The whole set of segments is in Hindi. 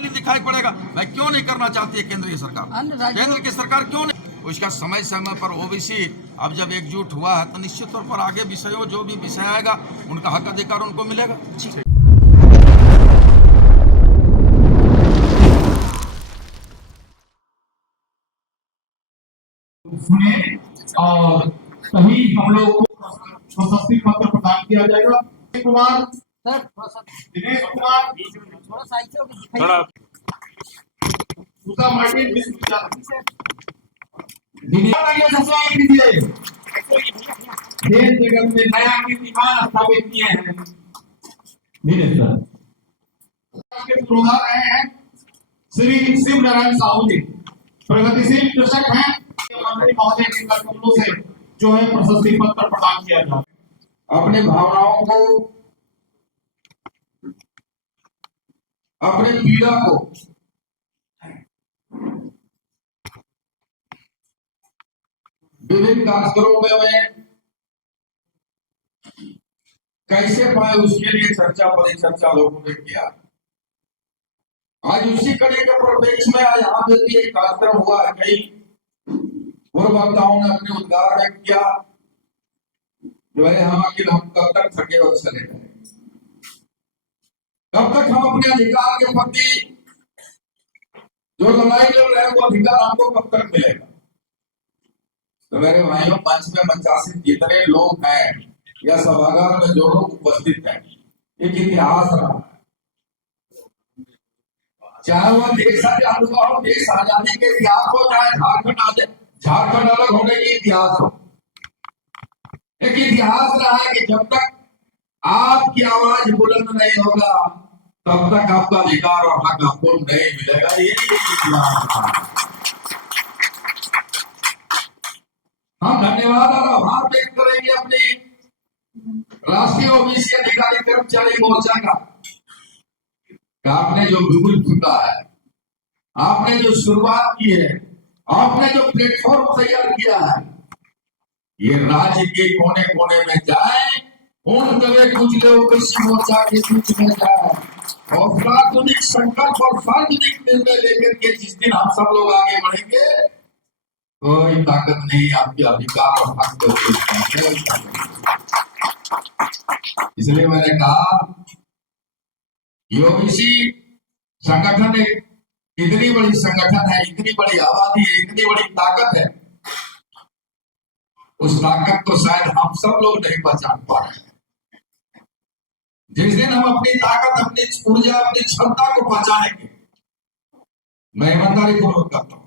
नहीं दिखाई पड़ेगा। भाई क्यों नहीं करना चाहती है केंद्र की सरकार? केंद्र की सरकार क्यों नहीं? उसका समय समय पर ओबीसी अब जब एकजुट हुआ है तो निश्चित तौर पर आगे विषयों जो भी विषय आएगा उनका हक अधिकार उनको मिलेगा। सुने और तभी हम लोग को प्रशस्ति पत्र प्रदान किया जाएगा। कुमार दिनेश कुमार थोड़ा सुधा मार्टिन विश्वविद्यालय कीजिए। खेल जगत में नया कीर्तिमान स्थापित किए हैं दिनेश सर के पुरोधा रहे हैं श्री शिव नारायण साहू जी, प्रगतिशील कृषक हैं। मंत्री महोदय के कमलों से जो है प्रशस्ति पत्र प्रदान किया जाए। अपने भावनाओं को, अपने पीड़ा को विभिन्न कार्यक्रमों में कैसे पाए उसके लिए चर्चा परिचर्चा लोगों ने किया। आज उसी कड़ी के परिप्रेक्ष्य में आज यहाँ पे भी एक कार्यक्रम हुआ। कई पूर्व वक्ताओं ने अपने उद्गार व्यक्त किया जो है हम कब तक थके और चले गए, कब तक हम अपने अधिकार के प्रति जो लड़ाई लड़ रहे हैं वो अधिकार हमको कब तक मिलेगा। तो मेरे भाइयों, मंच में मंचासीन जितने लोग हैं या सभागार में जो लोग उपस्थित हैं, एक इतिहास रहा है। चाहे वह देश आजाद हुआ हो, देश आजादी के इतिहास हो, चाहे झारखंड अलग होने के इतिहास हो, एक इतिहास रहा है कि जब तक आपकी आवाज बुलंद नहीं होगा तब तक आपका अधिकार और हक आपको नहीं मिलेगा। ये इतिहास है। हम धन्यवाद और आभार व्यक्त करेंगे अपने राष्ट्रीय ओबीसी अधिकारी कर्मचारी मोर्चा का। आपने जो बिल्कुल फूका है, आपने जो शुरुआत की है, आपने जो प्लेटफॉर्म तैयार किया है, ये राज्य के कोने कोने में जाए, उन दबे कुचले ओबीसी मोर्चा के बीच में जाए और सार्वजनिक संकल्प और सार्वजनिक निर्णय लेकर के जिस दिन हम सब लोग आगे बढ़ेंगे, कोई ताकत नहीं आपके अधिकार और हक को। इसलिए मैंने कहा ओबीसी संगठन एक इतनी बड़ी संगठन है, इतनी बड़ी आबादी है, इतनी बड़ी ताकत है, उस ताकत को शायद हम सब लोग नहीं पहचान पा रहे हैं। जिस दिन हम अपनी ताकत, अपनी ऊर्जा, अपनी क्षमता को पहचानेंगे, मैं ईमानदारी पूर्वक करता हूं,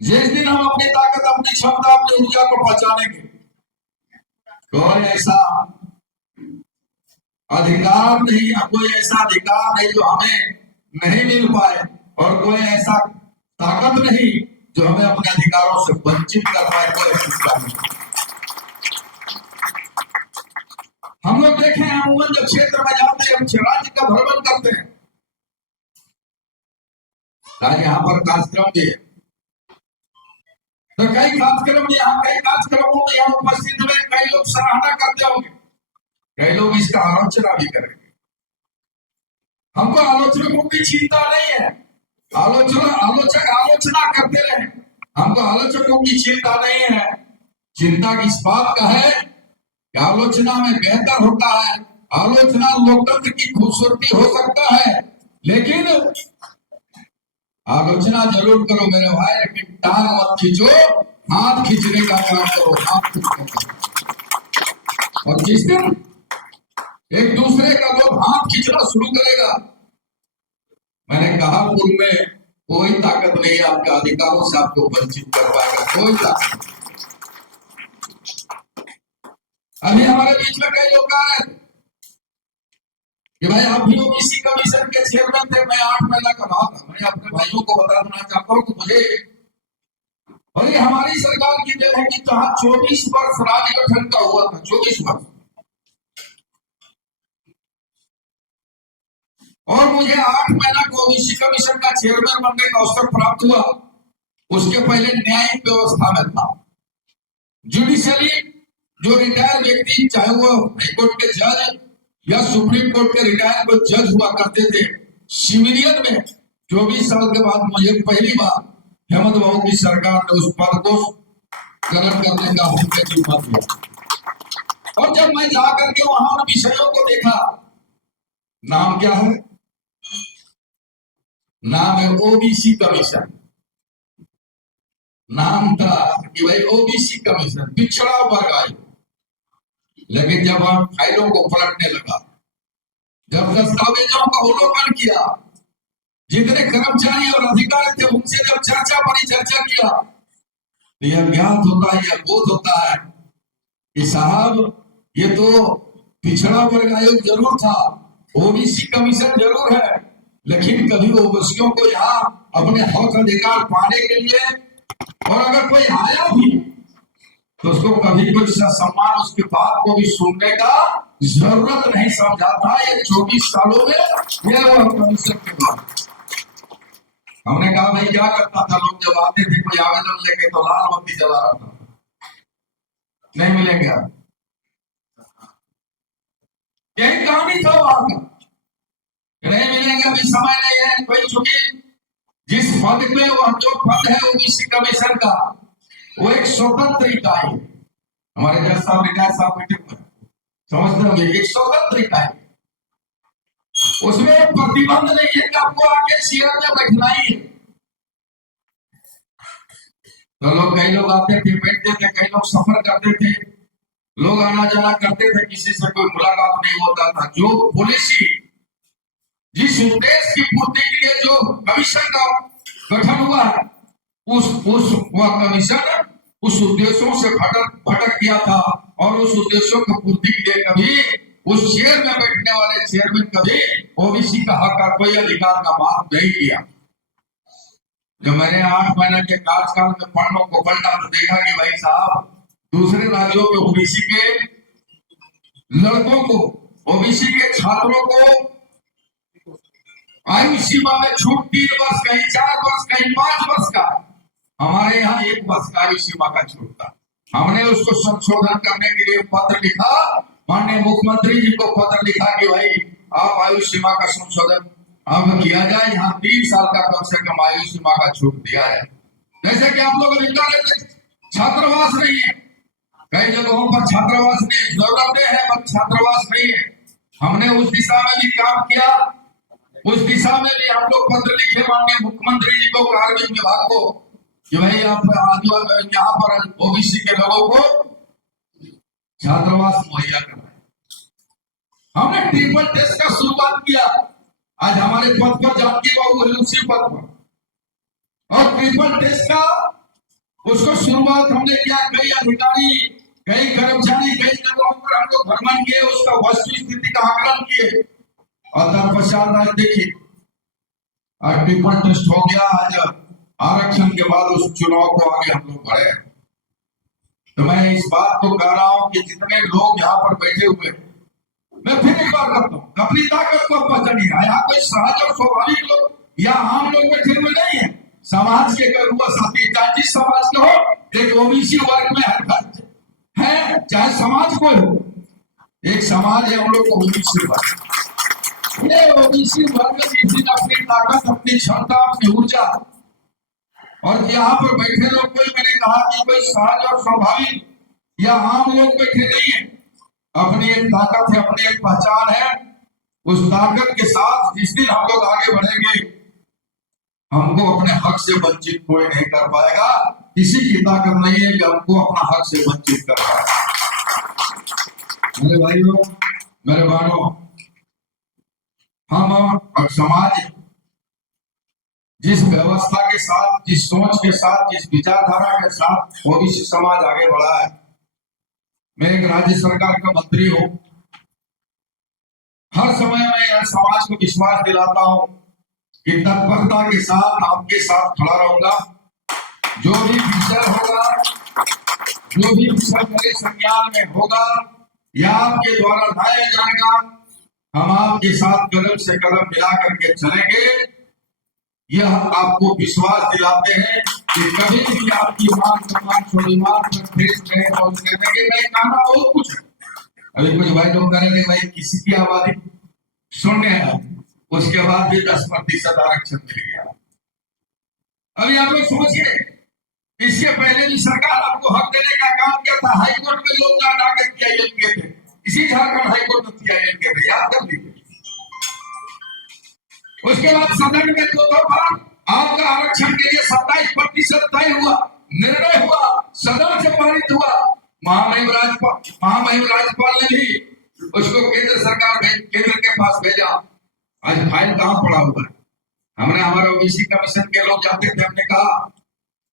जिस दिन हम अपनी ताकत, अपनी क्षमता, अपनी ऊर्जा को पहचानेंगे, कोई ऐसा अधिकार नहीं, कोई ऐसा अधिकार नहीं जो हमें नहीं मिल पाए और कोई ऐसा ताकत नहीं जो हमें अपने अधिकारों से वंचित कर पाए। कोई हम लोग देखे हैं अमूमन जब क्षेत्र में जाते हैं, हम राज्य का भ्रमण करते हैं, आज यहाँ पर कार्यक्रम दिए तो कई कार्यक्रमों में यहाँ उपस्थित हुए कई लोग सराहना करते होंगे, कई लोग इसका आलोचना भी करेंगे। हमको आलोचकों की चिंता नहीं है, आलोचक आलोचना करते रहे, हमको आलोचकों की चिंता नहीं है। चिंता किस बात का है कि आलोचना में बेहतर होता है, आलोचना लोकतंत्र की खूबसूरती हो सकता है, लेकिन आलोचना जरूर करो मेरे भाई, लेकिन टांग मत खींचो, हाथ खींचने का काम करो, हाथ खींचो। और जिस दिन एक दूसरे का लोग हाथ खींचना शुरू करेगा, मैंने कहा पूर्व में कोई ताकत नहीं आपके अधिकारों से आपको वंचित कर पाएगा, कोई ताकत। अभी हमारे बीच में कई लोग आ रहे थे कि भाई आप भी ओबीसी कमीशन के चेयरमैन थे, मैं 8 महीना का रहा था। मैं अपने भाइयों को बता देना चाहता हूँ कि मुझे और ये हमारी सरकार की देन है कि जहां 24 वर्ष राज्य गठन का हुआ था, 24 वर्ष, और मुझे 8 महीना को ओबीसी कमीशन का चेयरमैन बनने का अवसर प्राप्त हुआ। उसके पहले न्यायिक व्यवस्था में था, जुडिशियली जो रिटायर व्यक्ति, चाहे वो हाईकोर्ट के जज या सुप्रीम कोर्ट के रिटायर जज हुआ करते थे, सिविलियन में 24 साल के बाद मुझे पहली बार हेमंत बाबू की सरकार ने उस पद को ग्रहण करने का हमने जिम्मा दिया। और जब मैं जाकर के वहां उन विषयों को देखा, नाम क्या है? नाम है ओबीसी कमीशन। नाम था कि भाई ओबीसी कमीशन, पिछड़ा वर्ग आयोग। लेकिन जब हम फाइलों को पलटने लगा, जब दस्तावेजों का अवलोकन किया, जितने कर्मचारी और अधिकारी थे उनसे जब परिचर्चा किया, तो यह ज्ञात होता है, यह बोध होता है कि साहब ये तो पिछड़ा वर्ग आयोग जरूर था, ओबीसी कमीशन जरूर है, लेकिन कभी ओबीसियों को यहाँ अपने हक अधिकार पाने के लिए, और अगर कोई आया भी तो उसको कभी कोई सम्मान उसकी बात को भी सुनने का जरूरत नहीं समझा था। ये 24 सालों में ये कमीशन के बाद हमने कहा भाई क्या करता था, लोग जब आते थे कोई आवेदन लेके तो लाल बत्ती जला रहा था, नहीं मिलेंगे, यही कहानी था वहां का, नहीं मिलेंगे, अभी समय नहीं है। कोई चूंकि जिस पद में वह जो पद है ओबीसी कमीशन का, वो एक स्वतंत्र इकाई है। हमारे जज साहब रिटायर साहब बैठे हुए समझते होंगे, एक स्वतंत्र इकाई, उसमें प्रतिबंध नहीं है कि आपको आगे चेयर में बैठना ही है। तो लोग, कई लोग आते थे, बैठते थे, कई लोग सफर करते थे, लोग आना जाना करते थे, किसी से कोई मुलाकात नहीं होता था। जो पॉलिसी, जिस उद्देश्य की पूर्ति के लिए जो कमीशन का गठन हुआ है, वह कमीशन उस उद्देश्यों से भटक गया था, और उस उद्देश्यों की पूर्ति के लिए कभी उस चेयर में बैठने वाले चेयरमैन कभी ओबीसी का हक का कोई अधिकार का बात नहीं किया। जब मैंने 8 महीने के कार्यकाल में पन्नों को पलटा तो देखा कि भाई साहब, दूसरे राज्यों में ओबीसी के लड़कों को, ओबीसी के छात्रों को आयु सीमा में छूट 3 वर्ष, कहीं 4 वर्ष, कहीं 5 वर्ष का, हमारे यहाँ 1 वर्ष का आयु सीमा का छूट था। हमने उसको संशोधन करने के लिए पत्र लिखा, माननीय मुख्यमंत्री जी को पत्र लिखा कि भाई आप आयु सीमा का संशोधन अब किया जाए, यहाँ 3 साल का कम से कम आयु सीमा का छूट दिया है। जैसे कि आप लोग विद्यालय में छात्रावास नहीं है, कई जगहों पर छात्रावास नहीं, जरूरतें हैं पर छात्रावास नहीं है। हमने उस दिशा में भी काम किया, उस दिशा में भी हम लोग पत्र लिखे माननीय मुख्यमंत्री जी को, कार्मिक विभाग को, कि भाई आप यहाँ पर ओबीसी के लोगों को छात्रावास मुहैया करना है। हमने ट्रिपल टेस्ट का शुरुआत किया। आज हमारे पद पर जानकी बाबू है उसी पद पर, और ट्रिपल टेस्ट का उसको शुरुआत हमने किया। कई अधिकारी, कई कर्मचारी, कई जगहों पर हम लोग भ्रमण किए, उसका वस्तु स्थिति का आकलन किए, और तत्पश्चात आज देखिए आज ट्रिपल टेस्ट हो गया। आज आरक्षण के बाद उस चुनाव को आगे हम लोग बढ़े। तो मैं इस बात को कह रहा हूं कि जितने लोग यहाँ पर बैठे हुए, मैं फिर एक बार कहता हूँ, अपनी ताकत को पहचानिए। यहाँ कोई सहज और स्वाभाविक लोग या आम लोग बैठे हुए नहीं है, समाज के कई हुआ साथी, चाहे जिस समाज के हो, एक ओबीसी वर्ग में हर है, चाहे समाज कोई हो, एक समाज है हम लोग को ओबीसी वर्ग। ये ओबीसी वर्ग जिस दिन अपनी ताकत, अपनी क्षमता, अपनी ऊर्जा, और यहाँ पर बैठे लोग कोई, मैंने कहा कि कोई सहज और स्वाभाविक या आम लोग बैठे नहीं है, अपनी एक ताकत है, अपनी एक पहचान है। उस ताकत के साथ जिस दिन हम लोग आगे बढ़ेंगे, हमको अपने हक से वंचित कोई नहीं कर पाएगा। किसी की ताकत नहीं है कि हमको अपना हक से वंचित कर पाएगा। मेरे भाइयों, मेरे बहनों, हम और समाज जिस व्यवस्था के साथ, जिस सोच के साथ, जिस विचारधारा के साथ ओबीसी समाज आगे बढ़ा है, मैं एक राज्य सरकार का मंत्री हूं, हर समय मैं यह समाज को विश्वास दिलाता हूं कि तत्परता के साथ आपके साथ खड़ा रहूंगा। जो भी विषय होगा, जो भी विषय मेरे संज्ञान में होगा या आपके द्वारा लाया जाएगा, हम आपके साथ कदम से कदम मिला करके चलेंगे। यह आपको विश्वास दिलाते हैं कि कभी भी आपकी मान सम्मान स्वाभिमान पर ठेस नहीं पहुंचने देंगे। नहीं, कहना बहुत कुछ है। अभी कुछ भाई लोग कह रहे हैं भाई किसी की आबादी शून्य है, उसके बाद भी 10% आरक्षण मिल गया। अभी आप लोग सोचिए, इसके पहले भी सरकार आपको हक देने का काम किया था, हाईकोर्ट में लोग जाके TIL किए थे, इसी झारखंड हाईकोर्ट में TIL किए थे, याद कर लीजिए। उसके बाद सदन में दो दफा आपका आरक्षण के लिए 27% तय हुआ, निर्णय हुआ, सदन से पारित हुआ। महामहिम राज्यपाल ने भी उसको केंद्र के पास भेजा। आज फाइल कहां पड़ा हुआ है? हमने हमारे ओबीसी कमीशन के लोग जाते थे, हमने कहा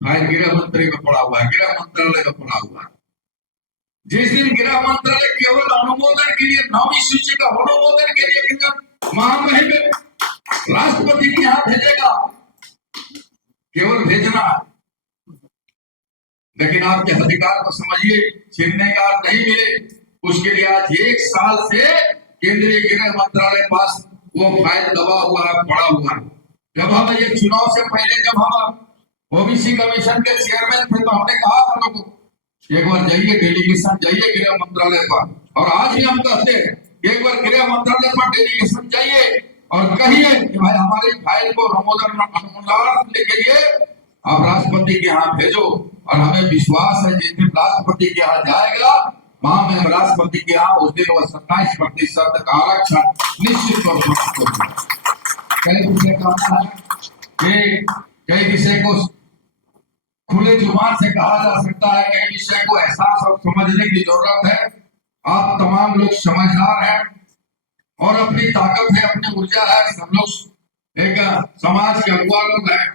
फाइल गृह मंत्री में पड़ा हुआ है, गृह मंत्रालय में पड़ा हुआ है। जिस दिन गृह मंत्रालय केवल अनुमोदन के लिए, 9वीं सूची का अनुमोदन के लिए महामहिम राष्ट्रपति के यहाँ भेजेगा, केवल भेजना। लेकिन आपके अधिकार को समझिए, छीनने का नहीं मिले, उसके लिए आज 1 साल से केंद्रीय गृह मंत्रालय पास वो फाइल दबा हुआ है, पड़ा हुआ है। जब हम ये चुनाव से पहले, जब हम ओबीसी कमीशन के चेयरमैन थे, तो हमने कहा था लोगों को एक बार जाइए, डेलीगेशन जाइए गृह मंत्रालय पर। और आज भी हम कहते हैं एक बार गृह मंत्रालय पर डेलीगेशन जाइए और कहिए कि भाई हमारी फाइल को अनुमोदन के लिए आप राष्ट्रपति के यहाँ भेजो। और हमें विश्वास है जिस दिन राष्ट्रपति के यहाँ जाएगा, महामहिम राष्ट्रपति के यहाँ, उस दिन वो 27% का आरक्षण निश्चित तौर पर। कई विषय कहना है, कई विषय को खुले जुबान से कहा जा सकता है, कई विषय को एहसास और समझने की जरूरत है। आप तमाम लोग समझदार हैं और अपनी ताकत है, अपनी ऊर्जा है, सब लोग एक समाज के अगुआ लोग हैं।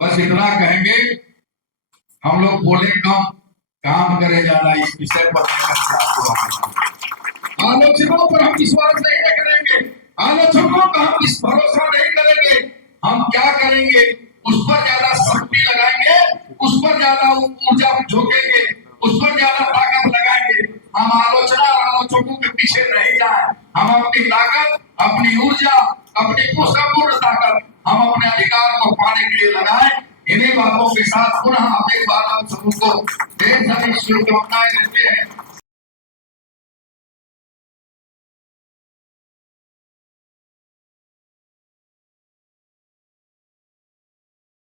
बस इतना कहेंगे, हम लोग बोले कम, काम करे ज्यादा। इस विषय पर आलोचकों पर हम विश्वास नहीं करेंगे, आलोचकों का हम भरोसा नहीं करेंगे। हम क्या करेंगे, उस पर ज्यादा शक्ति लगाएंगे, उस पर ज्यादा ऊर्जा झोंकेंगे, उस पर ज्यादा ताकत लगाएंगे। हम आलोचना और आलोचकों के पीछे नहीं जाए। हम अपनी ताकत, अपनी ऊर्जा, अपनी संपूर्ण ताकत हम अपने अधिकार को पाने के लिए लगाएं। इन्हीं बातों के साथ पुनः एक बार आप सबको ढेर सारी शुभकामनाएं देते हैं।